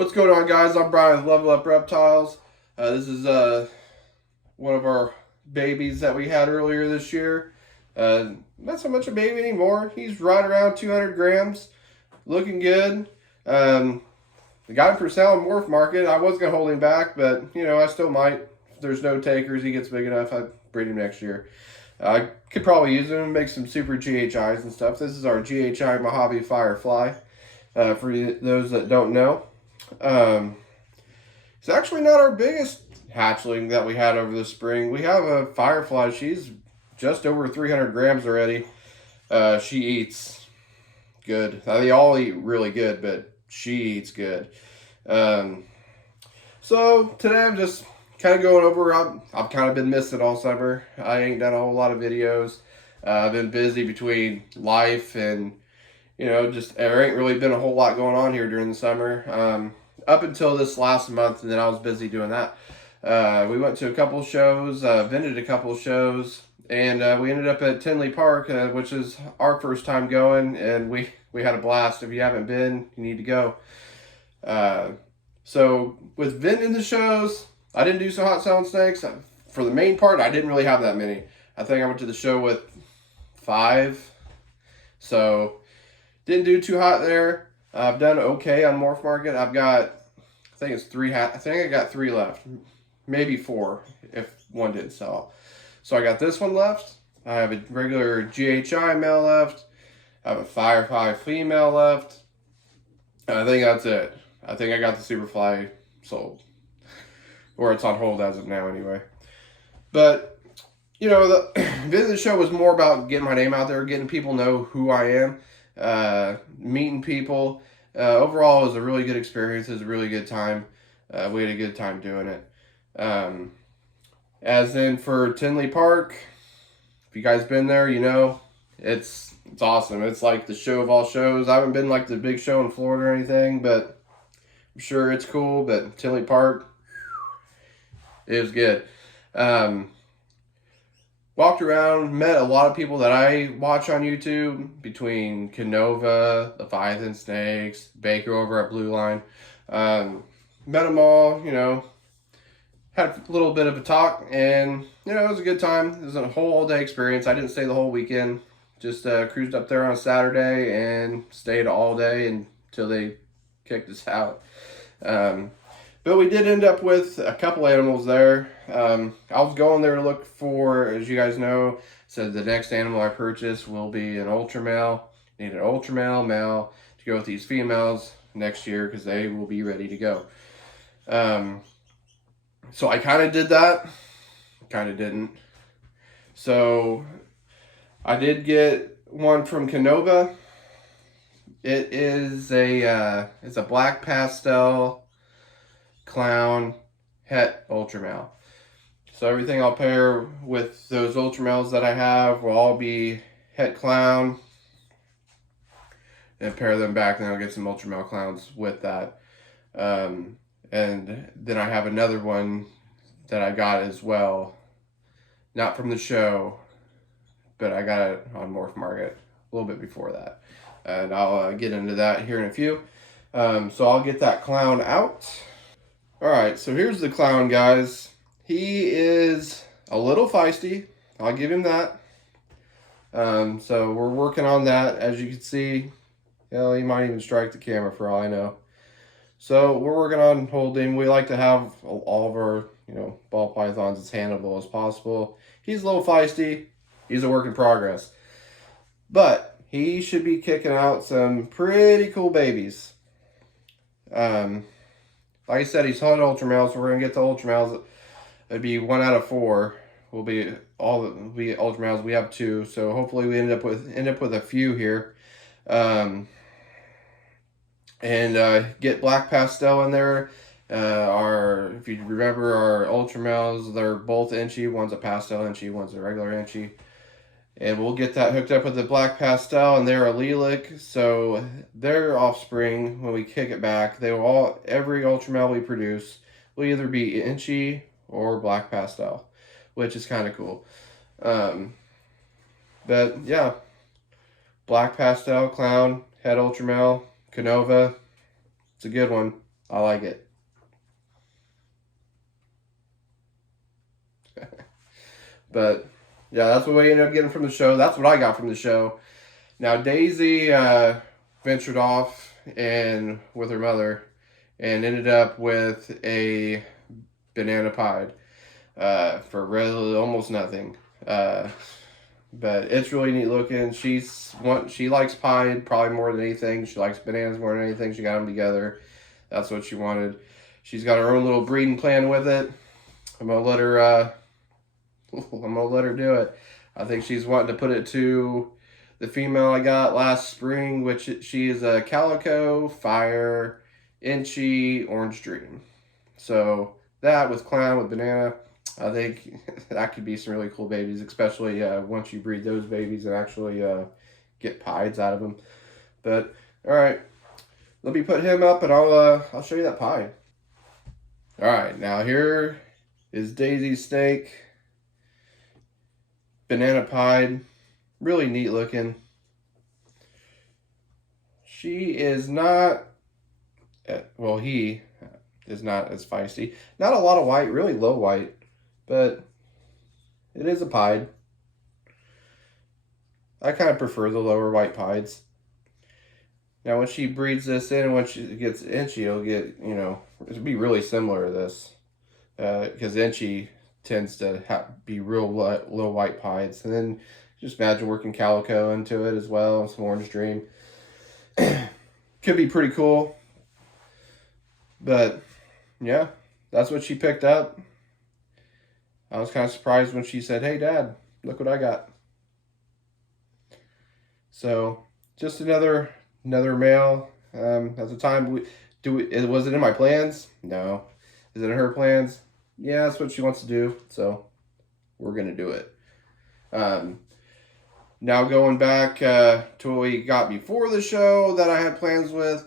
What's going on, guys? I'm Brian with Level Up Reptiles. This is one of our babies that we had earlier this year. Not so much a baby anymore. He's right around 200 grams, looking good. I got him for sale in Morph Market. I was going to hold him back, but, I still might. If there's no takers, he gets big enough, I'd breed him next year. I could probably use him and make some super GHIs and stuff. This is our GHI Mojave Firefly, for those that don't know. It's actually not our biggest hatchling that we had over the spring. We have a Firefly. She's just over 300 grams already. She eats good. They all eat really good, but she eats good. So today I'm just kind of going over. I've kind of been missing all summer. I ain't done a whole lot of videos. I've been busy between life and just there ain't really been a whole lot going on here during the summer. Up until this last month, and then I was busy doing that. We went to a couple shows, visited a couple shows, and we ended up at Tinley Park, which is our first time going, and we had a blast. If you haven't been, you need to go. So with visiting the shows, I didn't do so hot selling snakes. For the main part, I didn't really have that many. I think I went to the show with 5, so didn't do too hot there. I've done okay on Morph Market. I think it's 3. I think I got 3 left, maybe 4 if one didn't sell. So I got this one left. I have a regular GHI male left. I have a Firefly female left. And I think that's it. I think I got the Superfly sold, or it's on hold as of now anyway. But the visit show was more about getting my name out there, getting people know who I am, meeting people. Overall, it was a really good experience. It was a really good time. We had a good time doing it. As in for Tinley Park, if you guys been there, it's awesome. It's like the show of all shows. I haven't been like the big show in Florida or anything, but I'm sure it's cool. But Tinley Park, it was good. Walked around, met a lot of people that I watch on YouTube, between Canova, Leviathan Snakes, Baker over at Blue Line. Met them all, had a little bit of a talk, and, it was a good time. It was a whole all-day experience. I didn't stay the whole weekend. Just cruised up there on a Saturday and stayed all day until they kicked us out. But we did end up with a couple animals there. I was going there to look for, as you guys know, said the next animal I purchase will be an ultra male. Need an ultra male to go with these females next year because they will be ready to go. So I kind of did that, kind of didn't. So I did get one from Canova. It is it's a black pastel clown het ultra male. So everything I'll pair with those ultra males that I have will all be het clown, and pair them back, and I'll get some ultra male clowns with that. And then I have another one that I got as well, not from the show, but I got it on Morph Market a little bit before that, and I'll get into that here in a few. So I'll get that clown out. Alright, so here's the clown, guys. He is a little feisty. I'll give him that. So we're working on that. As you can see, he might even strike the camera for all I know. So we're working on holding. We like to have all of our, ball pythons as handleable as possible. He's a little feisty. He's a work in progress. But he should be kicking out some pretty cool babies. Like I said, he's hunting ultra males, so we're gonna get the ultra males. It'd be 1 out of 4. Will be ultra males. We have 2, so hopefully we end up with a few here, and get black pastel in there. If you remember, our ultra males, they're both inchy. One's a pastel inchy, one's a regular inchy. And we'll get that hooked up with the black pastel, and they're allelic, so their offspring, when we kick it back, every ultra male we produce will either be inchy or black pastel, which is kind of cool. But yeah, black pastel, clown, het ultra male, Canova, it's a good one. I like it. But yeah, that's what we ended up getting from the show. That's what I got from the show. Now Daisy ventured off and with her mother and ended up with a banana pied for really almost nothing. But it's really neat looking. She likes pied probably more than anything. She likes bananas more than anything. She got them together. That's what she wanted. She's got her own little breeding plan with it. I'm gonna let her. I'm gonna let her do it. I think she's wanting to put it to the female I got last spring, which she is a Calico Fire Inchy Orange Dream. So that with Clown with Banana, I think that could be some really cool babies, especially once you breed those babies and actually get pieds out of them. But all right, let me put him up and I'll show you that pie. All right, now here is Daisy's snake, banana pied, really neat looking. She is not, well, he is not as feisty. Not a lot of white, really low white, but it is a pied. I kind of prefer the lower white pieds. Now, when she breeds this in, when she gets Inchy, it'll get, it'll be really similar to this. Because Inchy tends to be real low white pieds. And then just imagine working Calico into it as well, some Orange Dream. Could be pretty cool. But, yeah, that's what she picked up. I was kind of surprised when she said, "Hey, Dad, look what I got." So, just another male. At the time, was it in my plans? No. Is it in her plans? Yeah, that's what she wants to do. So, we're going to do it. Now going back to what we got before the show that I had plans with.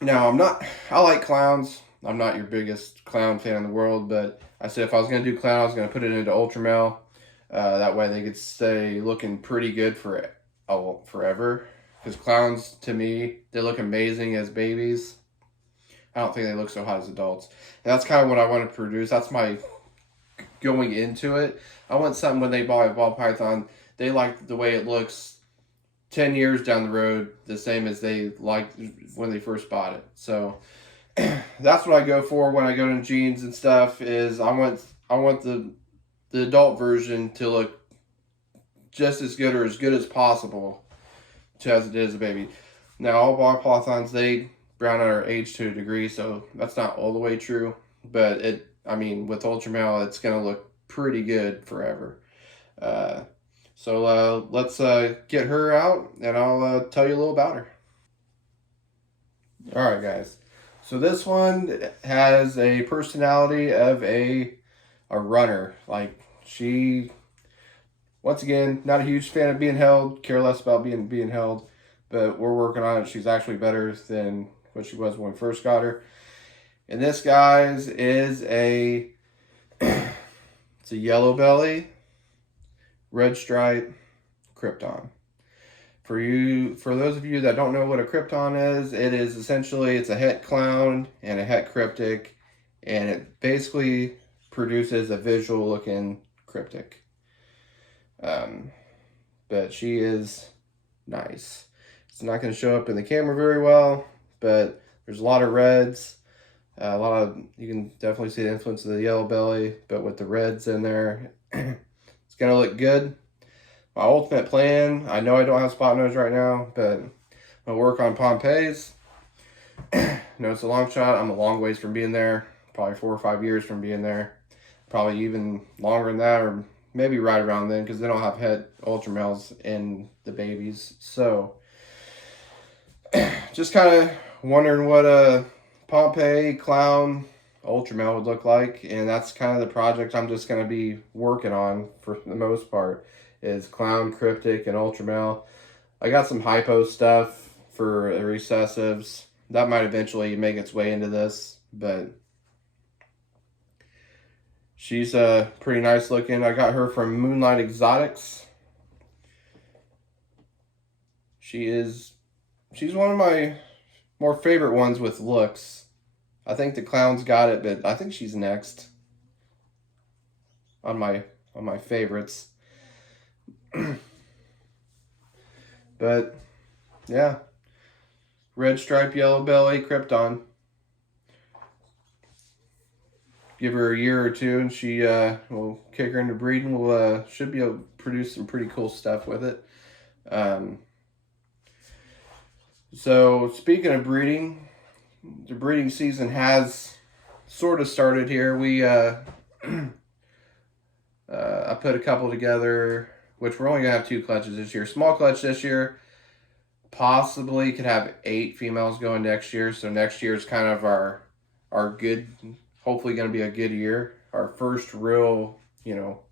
Now, I like clowns. I'm not your biggest clown fan in the world, but I said if I was going to do clown, I was going to put it into ultra male. That way they could stay looking pretty good for forever. Because clowns, to me, they look amazing as babies. I don't think they look so hot as adults. And that's kind of what I want to produce. That's my going into it. I want something when they buy a ball python, they like the way it looks 10 years down the road, the same as they liked when they first bought it. So that's what I go for when I go to jeans and stuff. Is I want the adult version to look just as good or as good as possible as it is a baby. Now all ball pythons, they brown out or age to a degree, so that's not all the way true. But with ultra male, it's gonna look pretty good forever. So let's get her out, and I'll tell you a little about her. All right, guys. So this one has a personality of a runner. Like she, once again, not a huge fan of being held. Care less about being held, but we're working on it. She's actually better than what she was when we first got her. And this, guys, is it's a yellow belly, red stripe Krypton. For those of you that don't know what a Krypton is, it is essentially, it's a het clown and a het cryptic, and it basically produces a visual looking cryptic. But she is nice. It's not going to show up in the camera very well, but there's a lot of reds. You can definitely see the influence of the yellow belly, but with the reds in there, it's going to look good. My ultimate plan, I know I don't have spot nose right now, but I'll work on Pompeii's. No, it's a long shot. I'm a long ways from being there, probably 4 or 5 years from being there. Probably even longer than that, or maybe right around then, because they don't have het ultra males in the babies. So, just kind of wondering what a Pompeiii clown ultra male would look like, and that's kind of the project I'm just going to be working on for the most part, is clown, cryptic, and ultra male. I got some hypo stuff for recessives that might eventually make its way into this, but she's pretty nice looking. I got her from Moonlight Exotics. She's one of more favorite ones with looks. I think the clown's got it, but I think she's next on my favorites. But yeah, red stripe, yellow belly, Krypton. Give her a year or two, and she will kick her into breeding. We'll should be able to produce some pretty cool stuff with it. So speaking of breeding, the breeding season has sort of started here. We I put a couple together, which we're only gonna have 2 clutches this year. Small clutch this year. Possibly could have 8 females going next year. So next year is kind of our good, hopefully going to be a good year. Our first real,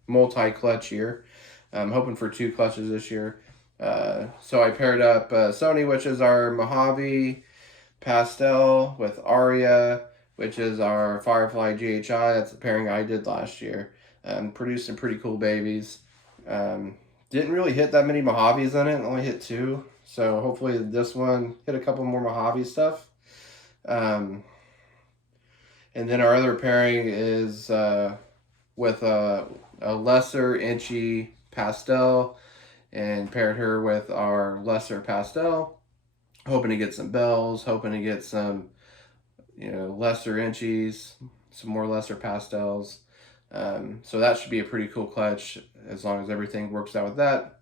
multi-clutch year. I'm hoping for 2 clutches this year. So I paired up Sony, which is our Mojave Pastel, with Aria, which is our Firefly GHI. That's the pairing I did last year. Produced some pretty cool babies. Didn't really hit that many Mojaves in it. Only hit 2. So hopefully this one hit a couple more Mojave stuff. And then our other pairing is with a lesser inchy pastel, and paired her with our lesser pastel. Hoping to get some bells, hoping to get some, lesser inchies, some more lesser pastels. So that should be a pretty cool clutch as long as everything works out with that.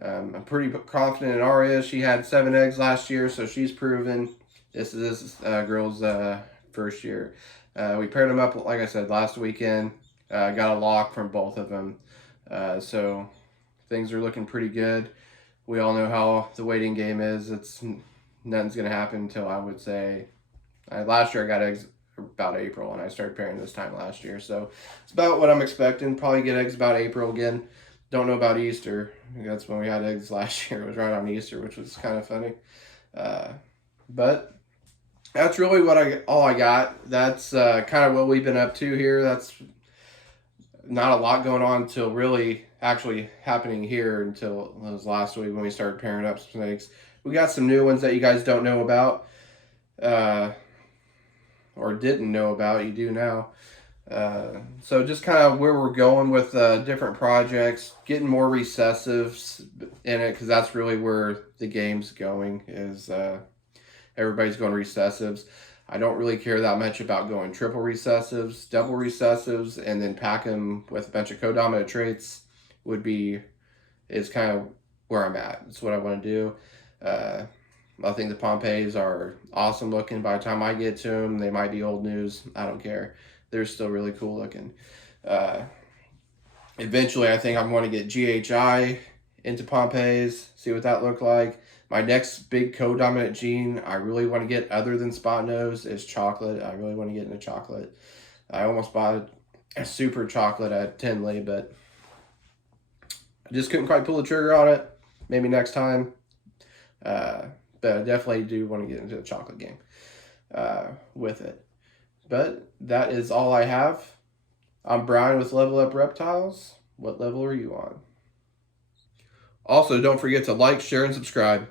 I'm pretty confident in Aria. She had 7 eggs last year, so she's proven. This is this girl's first year. We paired them up, like I said, last weekend. Got a lock from both of them. So things are looking pretty good. We all know how the waiting game is. Nothing's going to happen until, I would say, last year I got eggs about April, and I started pairing this time last year. So it's about what I'm expecting. Probably get eggs about April again. Don't know about Easter. That's when we had eggs last year. It was right on Easter, which was kind of funny. But that's really all I got. That's kind of what we've been up to here. That's not a lot going on until really actually happening here until it was last week when we started pairing up some snakes. We got some new ones that you guys don't know about, or didn't know about. You do now. So just kind of where we're going with different projects, getting more recessives in it, because that's really where the game's going, is everybody's going recessives. I don't really care that much about going triple recessives, double recessives, and then pack them with a bunch of codominant traits is kind of where I'm at. It's what I want to do. I think the Pompeys are awesome looking. By the time I get to them, they might be old news. I don't care. They're still really cool looking. Eventually, I think I'm going to get GHI into Pompeys, see what that looked like. My next big codominant gene I really want to get, other than spot nose, is chocolate. I really want to get into chocolate. I almost bought a super chocolate at Tinley, but I just couldn't quite pull the trigger on it. Maybe next time. But I definitely do want to get into the chocolate game with it. But that is all I have. I'm Brian with Level Up Reptiles. What level are you on? Also, don't forget to like, share, and subscribe.